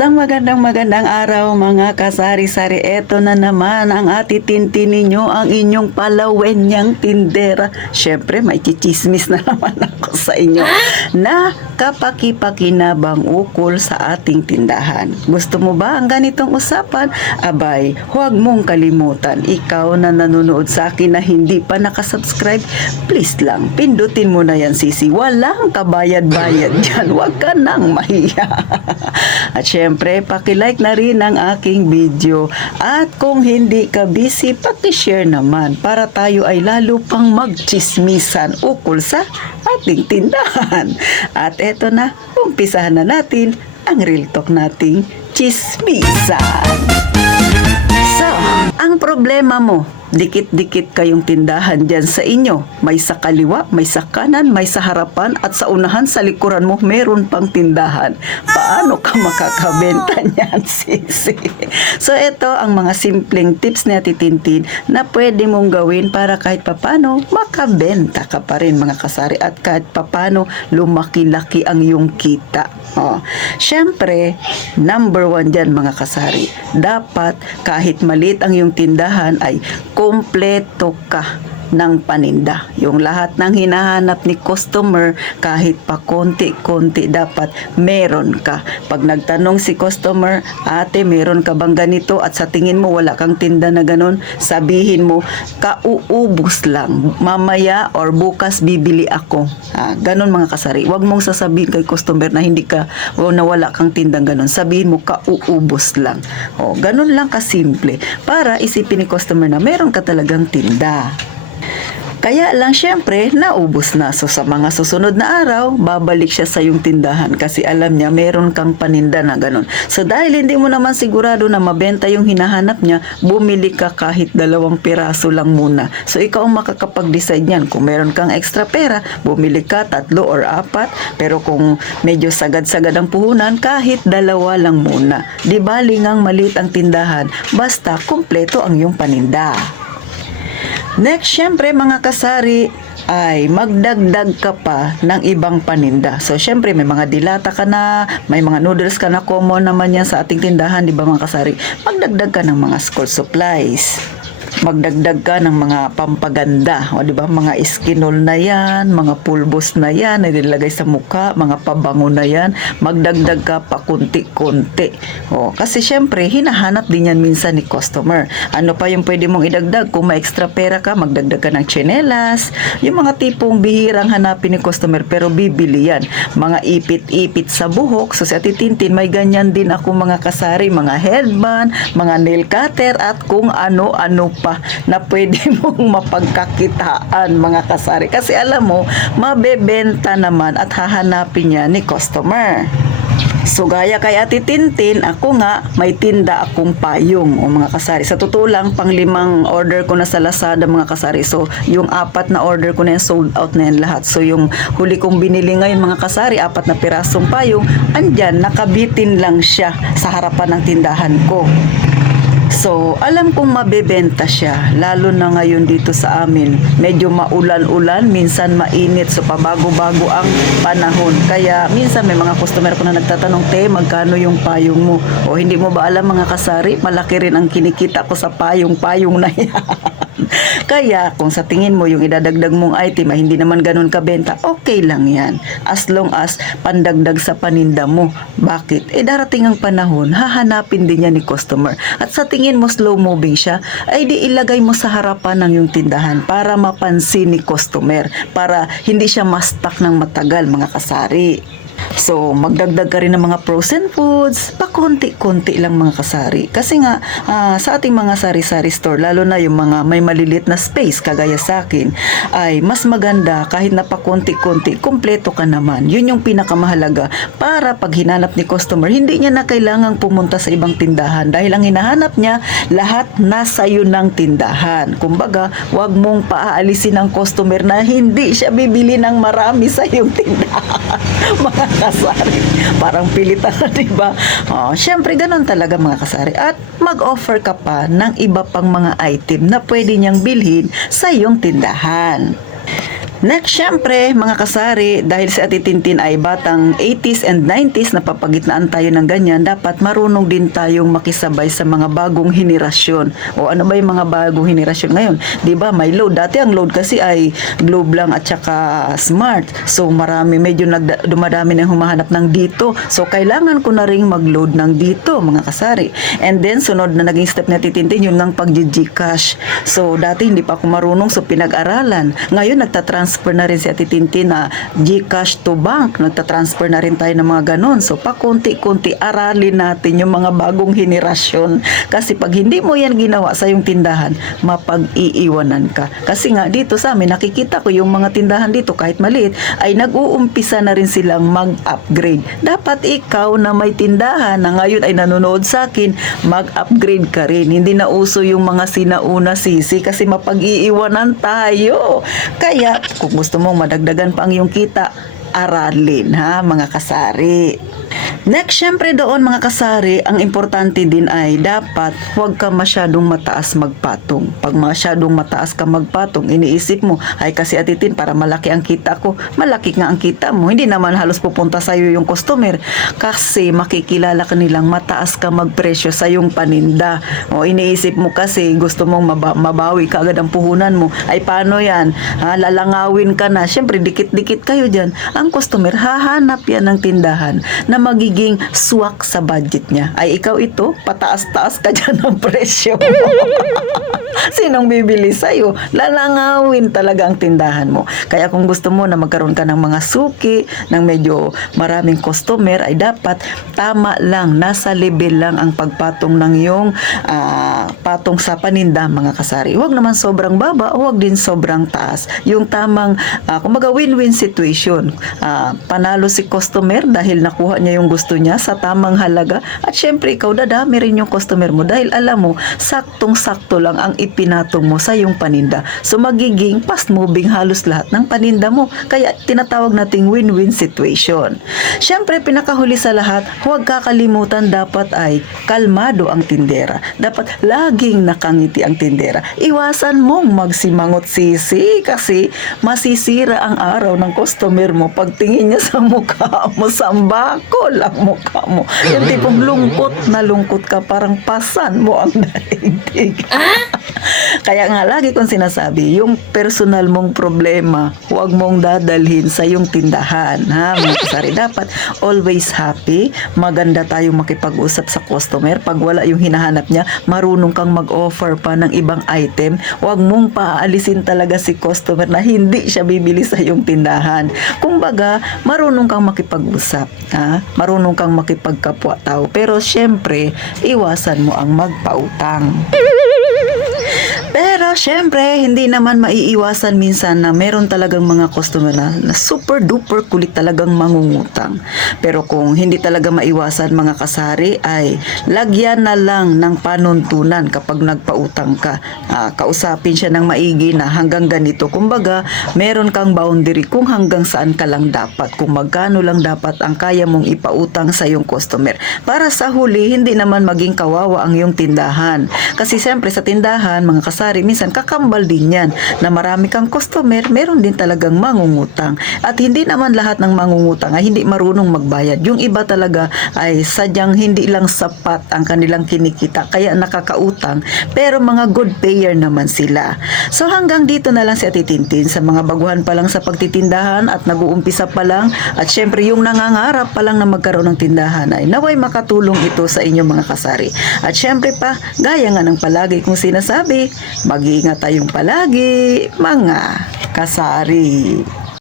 Isang magandang araw mga kasari-sari. Eto na naman ang atitintin ninyo, ang inyong palawenyang tindera. Siyempre may chichismis na naman ako sa inyo na kapaki-pakinabang ukol sa ating tindahan. Gusto mo ba ang ganitong usapan? Abay, huwag mong kalimutan. Ikaw na nanonood sa akin na hindi pa nakasubscribe, please lang, pindutin mo na yan, sisi. Walang kabayad-bayad dyan. Huwag ka nang mahiya. At syempre, paki-like na rin ang aking video. At kung hindi ka busy, paki-share naman para tayo ay lalo pang magchismisan ukol sa ating tindahan. At eto na, umpisahan na natin ang real talk nating chismisan. So, ang problema mo, dikit-dikit kayong tindahan dyan sa inyo. May sa kaliwa, may sa kanan, may sa harapan, at sa unahan, sa likuran mo, meron pang tindahan. Paano ka makakabenta niyan, sisi? So, ito ang mga simpleng tips na titintin na pwede mong gawin para kahit papano makabenta ka pa rin, mga kasari, at kahit papano lumaki-laki ang iyong kita. Siyempre, number 1 dyan, mga kasari. Dapat, kahit maliit ang iyong tindahan, ay kompleto ka ng paninda. Yung lahat ng hinahanap ni customer, kahit pa konti-konti, dapat meron ka. Pag nagtanong si customer, ate, meron ka bang ganito? At sa tingin mo wala kang tinda na ganun, sabihin mo, kauubos lang. Mamaya or bukas bibili ako. Ganun, mga kasari. Huwag mong sasabihin kay customer na hindi ka o na wala kang tindang ganun. Sabihin mo, kauubos lang. Ganun lang kasimple. Para isipin ni customer na meron ka talagang tinda. Kaya lang syempre, naubos na. So sa mga susunod na araw, babalik siya sa iyong tindahan kasi alam niya meron kang paninda na ganun. So dahil hindi mo naman sigurado na mabenta yung hinahanap niya, bumili ka kahit 2 piraso lang muna. So ikaw ang makakapag-decide niyan. Kung meron kang extra pera, bumili ka 3 or 4. Pero kung medyo sagad-sagad ang puhunan, kahit 2 lang muna. Di bali ngang maliit ang tindahan, basta kumpleto ang iyong paninda. Next, syempre mga kasari, ay magdagdag ka pa ng ibang paninda. So, syempre, may mga dilata ka na, may mga noodles ka na, common naman yan sa ating tindahan, di ba mga kasari? Magdagdag ka ng mga school supplies. Magdagdag ka ng mga pampaganda, o di ba, mga iskinol na yan, mga pulbos na yan, na nilagay sa mukha, mga pabango na yan, magdagdag ka pa kunti-kunti. Kasi syempre, hinahanap din yan minsan ni customer. Ano pa yung pwede mong idagdag? Kung may extra pera ka, magdagdag ka ng tsinelas, yung mga tipong bihirang hanapin ni customer, pero bibili yan. Mga ipit-ipit sa buhok, so sa titintin, may ganyan din ako, mga kasari, mga headband, mga nail cutter, at kung ano-ano pa na pwede mong mapagkakitaan, mga kasari. Kasi alam mo, mabebenta naman at hahanapin niya ni customer. So gaya kay Ate Tintin, ako nga may tinda akong payong, mga kasari. Sa totoo lang, pang 5 order ko na sa Lazada, mga kasari. So yung 4 na order ko na yan, sold out na yan lahat. So yung huli kong binili ngayon, mga kasari, 4 na pirasong payong, andyan, nakabitin lang siya sa harapan ng tindahan ko. So, alam kong mabebenta siya, lalo na ngayon dito sa amin. Medyo maulan-ulan, minsan mainit, so pabago-bago ang panahon. Kaya, minsan may mga customer ko na nagtatanong, te, magkano yung payong mo? O hindi mo ba alam, mga kasari, malaki rin ang kinikita ko sa payong-payong na yan. Kaya, kung sa tingin mo yung idadagdag mong item ay hindi naman ganun kabenta, okay lang yan. As long as pandagdag sa paninda mo. Bakit? Darating ang panahon, hahanapin din yan ni customer. At sa tingin mo slow moving siya, ay di ilagay mo sa harapan ng yung tindahan para mapansin ni customer. Para hindi siya ma-stuck ng matagal, mga kasari. So, magdagdag ka rin ng mga frozen foods, pakunti-kunti lang, mga kasari. Kasi nga, sa ating mga sari-sari store, lalo na yung mga may malilit na space, kagaya sa akin, ay mas maganda kahit na pakunti-kunti, kumpleto ka naman. Yun yung pinakamahalaga para pag hinanap ni customer, hindi niya na kailangang pumunta sa ibang tindahan dahil ang hinahanap niya, lahat nasa yun ng tindahan. Kumbaga, wag mong paaalisin ang customer na hindi siya bibili ng marami sa iyong tindahan. Mga kasari, parang pilitan na, diba? Syempre, ganun talaga, mga kasari. At mag-offer ka pa ng iba pang mga item na pwede niyang bilhin sa iyong tindahan. Next, syempre, mga kasari, dahil si Ate Tintin ay batang 80s and 90s, napapagitnaan tayo ng ganyan, dapat marunong din tayong makisabay sa mga bagong henerasyon. O ano ba yung mga bagong henerasyon ngayon? Di ba, may load. Dati ang load kasi ay Globe lang at saka Smart. So, medyo dumadami na humahanap ng dito. So, kailangan ko na rin mag-load ng dito, mga kasari. And then, sunod na naging step na Tintin, yun ng pag-Gcash. So, dati hindi pa ako marunong, so pinag-aralan. Ngayon, nagtatransfer na rin si Ate Tintin na Gcash to bank. Nagtatransfer na rin tayo ng mga ganon. So, pakunti-kunti aralin natin yung mga bagong henerasyon. Kasi pag hindi mo yan ginawa sa yung tindahan, mapag-iiwanan ka. Kasi nga dito sa amin, nakikita ko yung mga tindahan dito kahit maliit, ay nag-uumpisa na rin silang mag-upgrade. Dapat ikaw na may tindahan na ngayon ay nanonood sa akin, mag-upgrade ka rin. Hindi na uso yung mga sinauna sisi kasi mapag-iiwanan tayo. Kaya, kung gusto mong madagdagan pa ang iyong kita, aralin ha, mga kasari. Next, syempre doon mga kasari, ang importante din ay dapat huwag ka masyadong mataas magpatong. Pag masyadong mataas ka magpatong, iniisip mo, ay kasi Atitin, para malaki ang kita ko. Malaki nga ang kita mo. Hindi naman halos pupunta sa'yo yung customer kasi makikilala ka nilang mataas ka magpresyo sa yung paninda. O iniisip mo kasi gusto mong mabawi ka agad ang puhunan mo. Ay paano yan? Ha, lalangawin ka na. Syempre, dikit-dikit kayo dyan. Ang customer, hahanap yan ng tindahan na magiging swak sa budget niya. Ay ikaw ito, pataas-taas ka dyan ng presyo. Sinong bibili sa'yo? Lalangawin talaga ang tindahan mo. Kaya kung gusto mo na magkaroon ka ng mga suki, ng medyo maraming customer, ay dapat tama lang, nasa level lang ang pagpatong ng iyong patong sa paninda, mga kasari. Huwag naman sobrang baba, huwag din sobrang taas. Yung tamang, kumbaga win-win situation. Panalo si customer dahil nakuha niya yung gusto niya sa tamang halaga, at syempre ikaw dadami rin yung customer mo dahil alam mo, saktong-sakto lang ang ipinatong mo sa yung paninda. So magiging fast moving halos lahat ng paninda mo. Kaya tinatawag nating win-win situation. Syempre pinakahuli sa lahat, huwag kakalimutan dapat ay kalmado ang tindera. Dapat laging nakangiti ang tindera. Iwasan mong magsimangot sisi kasi masisira ang araw ng customer mo pagtingin niya sa mukha mo, sambako lang mukha mo. Yung tipong lungkot ka, parang pasan mo ang daigdig. Kaya nga lagi kong sinasabi, yung personal mong problema, huwag mong dadalhin sa yung tindahan. Ha? Mga kasari, dapat always happy. Maganda tayong makipag-usap sa customer. Pag wala yung hinahanap niya, marunong kang mag-offer pa ng ibang item. Huwag mong paalisin talaga si customer na hindi siya bibili sa yung tindahan. Kumbaga, marunong kang makipag-usap. Ha? Marunong kang makipagkapwa-tao. Pero syempre, iwasan mo ang magpautang. Pero syempre, hindi naman maiiwasan minsan na meron talagang mga customer na super duper kulit talagang mangungutang. Pero kung hindi talaga maiwasan, mga kasari, ay lagyan na lang ng panuntunan kapag nagpautang ka. Kausapin siya ng maigi na hanggang ganito. Kumbaga, meron kang boundary kung hanggang saan ka lang dapat. Kung magkano lang dapat ang kaya mong ipautang sa iyong customer. Para sa huli, hindi naman maging kawawa ang iyong tindahan. Kasi syempre sa tindahan, mga kasari, minsan kakambal din yan na marami kang customer, meron din talagang mangungutang. At hindi naman lahat ng mangungutang ay hindi marunong magbayad. Yung iba talaga ay sadyang hindi lang sapat ang kanilang kinikita kaya nakakautang, pero mga good payer naman sila. So hanggang dito na lang si Ate Tintin sa mga baguhan pa lang sa pagtitindahan at nag-uumpisa pa lang, at syempre yung nangangarap pa lang na magkaroon ng tindahan, ay naway makatulong ito sa inyong mga kasari. At syempre pa, gaya nga ng palagi kong sinasabi, mag-iingat tayong palagi, mga kasari.